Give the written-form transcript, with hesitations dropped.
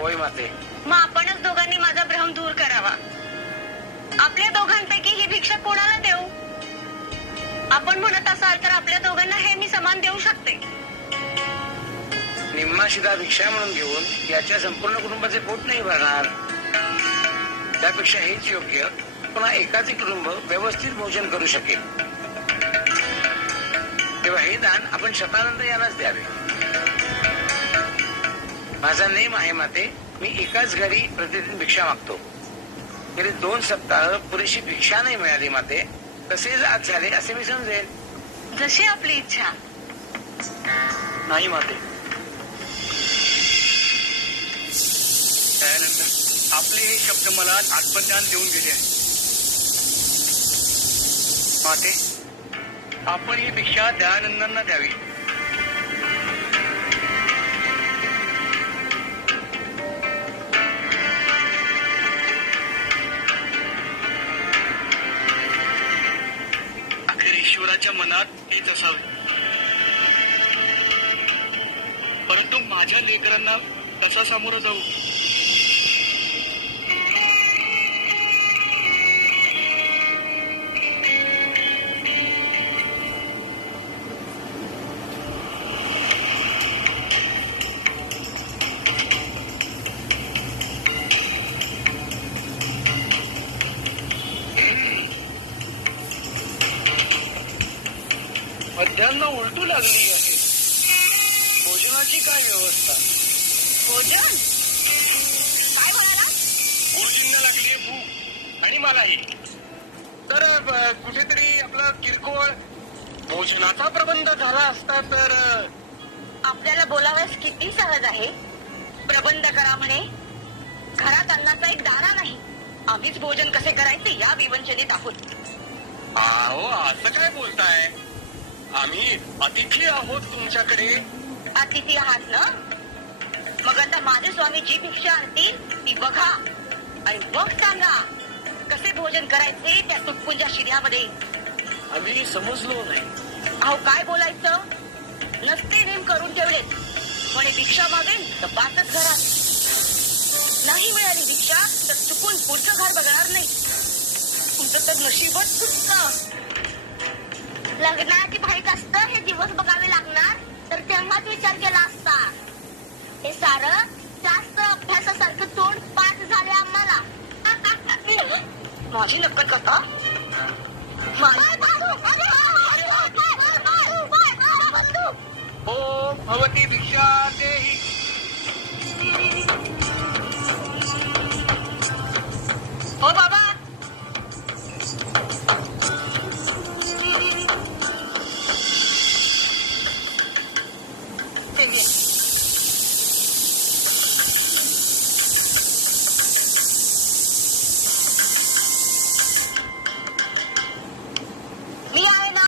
होय माते. मग आपणच दोघांनी माझा भ्रम दूर करावा. आपल्या दोघांपैकी ही भिक्षा कोणाला देऊ? आपण म्हणत असाल तर आपल्या दोघांना हे मी समान देऊ शकते. निम्मा शिधा भिक्षा म्हणून घेऊन याच्या संपूर्ण कुटुंबाचे पोट नाही भरणार. त्यापेक्षा हेच योग्य, पुन्हा एकाचे कुटुंब व्यवस्थित भोजन करू शकेल. तेव्हा हे दान आपण शतानंद यालाच द्यावे. माझा नेम आहे माते, मी एकाच घरी प्रतिदिन भिक्षा मागतो. गेली 2 सप्ताह पुरेशी भिक्षा नाही मिळाली माते. तसेच आज झाले असे मी समजेल. जशी आपली इच्छा. नाही माते. त्यानंतर आपले हे शब्द मला आत्मज्ञान देऊन गेले आहे. माते, आपण ही भिक्षा दयानंदांना द्यावी. अखेर ईश्वराच्या मनात तीच असावी. परंतु माझ्या लेकरांना कसा सामोरं जाऊ? मध्यान्ह उलटू लागली आहे. भोजनाची काय व्यवस्था? भोजन काय म्हणाला? गुरुजींना लागली भूक आणि मलाही. तर कुठेतरी आपला किरकोळ भोजनाचा प्रबंध झाला असता तर. आपल्याला बोलावयास किती सहज आहे. प्रबंध करा म्हणे. घरात अन्नाचा एक दाणा नाही. आम्हीच भोजन कसे करायचे या विवंचनेत आहोत. अहो, असं काय बोलताय? आम्ही अतिथी आहोत तुमच्याकडे. अतिथी आहात ना? मग आता माझे स्वामी जी भिक्षा आणतील ती बघा आणि मग सांगा कसे भोजन करायचे त्या तुटपुंजा शिड्यामध्ये. आम्ही समजलो नाही. अहो, काय बोलायचं? नसते नेम करून ठेवले. म्हणे भिक्षा मागेल तर पाचच घरात. नाही मिळाली भिक्षा तर चुकून पुढचं घर बघणार नाही. तुमचं तर नशीबच सुटतं. लग्नाची भाईक असतं हे दिवस बघावे लागणार तर तेव्हाच विचार केला असता. हे सारं जास्त अभ्यासासारखं तोंड पाठ झाले आम्हाला. माझी नक्कल करता. हो, भवती भिक्षा देही. हो बाबा. चलिए.